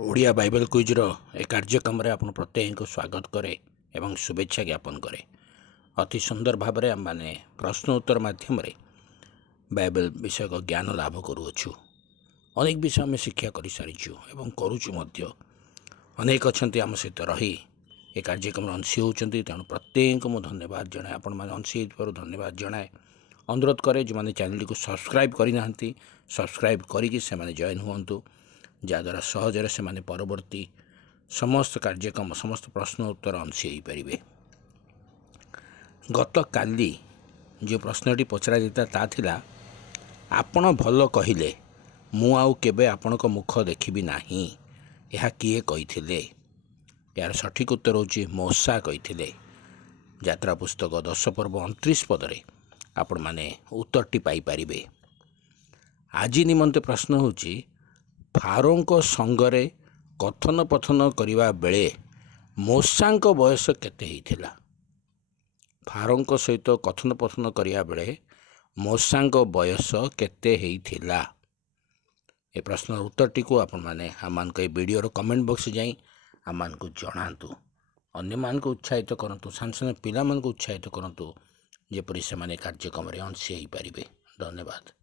Odia Bible କୁଇଜ୍ର ଏ କାର୍ଯ୍ୟକ୍ରମରେ ଆପଣ ପ୍ରତ୍ୟେକଙ୍କୁ ସ୍ୱାଗତ କରେ ଏବଂ ଶୁଭେଚ୍ଛା ଜ୍ଞାପନ କରେ। ଅତି ସୁନ୍ଦର ଭାବରେ ଆମମାନେ ପ୍ରଶ୍ନ ଉତ୍ତର ମାଧ୍ୟମରେ ବାଇବେଲ ବିଷୟକ ଜ୍ଞାନ ଲାଭ କରୁଅଛୁ। ଅନେକ ବିଷୟ ଆମେ ଶିକ୍ଷା କରିସାରିଛୁ ଏବଂ କରୁଛୁ ମଧ୍ୟ। ଅନେକ ଅଛନ୍ତି ଆମ ସହିତ ରହି ଏ କାର୍ଯ୍ୟକ୍ରମରେ ଅଂଶୀ ହେଉଛନ୍ତି। ତେଣୁ ପ୍ରତ୍ୟେକଙ୍କୁ ମୁଁ ଧନ୍ୟବାଦ ଜଣାଏ। ଆପଣମାନେ ଅଂଶୀ ହେଇଥିବାରୁ ଧନ୍ୟବାଦ ଜଣାଏ। ଅନୁରୋଧ କରେ ଯେଉଁମାନେ ଚ୍ୟାନେଲଟିକୁ ସବସ୍କ୍ରାଇବ୍ କରିନାହାନ୍ତି ସବସ୍କ୍ରାଇବ୍ କରିକି ସେମାନେ ଜଏନ୍ ହୁଅନ୍ତୁ, ଯାହାଦ୍ୱାରା ସହଜରେ ସେମାନେ ପରବର୍ତ୍ତୀ ସମସ୍ତ କାର୍ଯ୍ୟକ୍ରମ ସମସ୍ତ ପ୍ରଶ୍ନ ଉତ୍ତର ଅଂଶୀ ହୋଇପାରିବେ। ଗତକାଲି ଯେଉଁ ପ୍ରଶ୍ନଟି ପଚରାଯାଇଥିଲା ତା ଥିଲା, ଆପଣ ଭଲ କହିଲେ ମୁଁ ଆଉ କେବେ ଆପଣଙ୍କ ମୁଖ ଦେଖିବି ନାହିଁ, ଏହା କିଏ କହିଥିଲେ? ଏହାର ସଠିକ୍ ଉତ୍ତର ହେଉଛି ମୋଶା କହିଥିଲେ। ଯାତ୍ରା ପୁସ୍ତକ 10 ପର୍ବ 29 ପଦରେ ଆପଣମାନେ ଉତ୍ତରଟି ପାଇପାରିବେ। ଆଜି ନିମନ୍ତେ ପ୍ରଶ୍ନ ହେଉଛି, ଫାରୋଙ୍କ ସଙ୍ଗରେ କଥୋପକଥନ କରିବା ବେଳେ ମୋଶାଙ୍କ ବୟସ କେତେ ହେଇଥିଲା? ଫାରୋଙ୍କ ସହିତ କଥୋପକଥନ କରିବା ବେଳେ ମୋଶାଙ୍କ ବୟସ କେତେ ହେଇଥିଲା? ଏ ପ୍ରଶ୍ନର ଉତ୍ତରଟିକୁ ଆପଣମାନେ ଆମମାନଙ୍କ ଏ ଭିଡ଼ିଓର କମେଣ୍ଟ ବକ୍ସରେ ଯାଇ ଆମମାନଙ୍କୁ ଜଣାନ୍ତୁ। ଅନ୍ୟମାନଙ୍କୁ ଉତ୍ସାହିତ କରନ୍ତୁ, ସାନ ସାନ ପିଲାମାନଙ୍କୁ ଉତ୍ସାହିତ କରନ୍ତୁ, ଯେପରି ସେମାନେ କାର୍ଯ୍ୟକ୍ରମରେ ଅଂଶୀ ହୋଇପାରିବେ। ଧନ୍ୟବାଦ।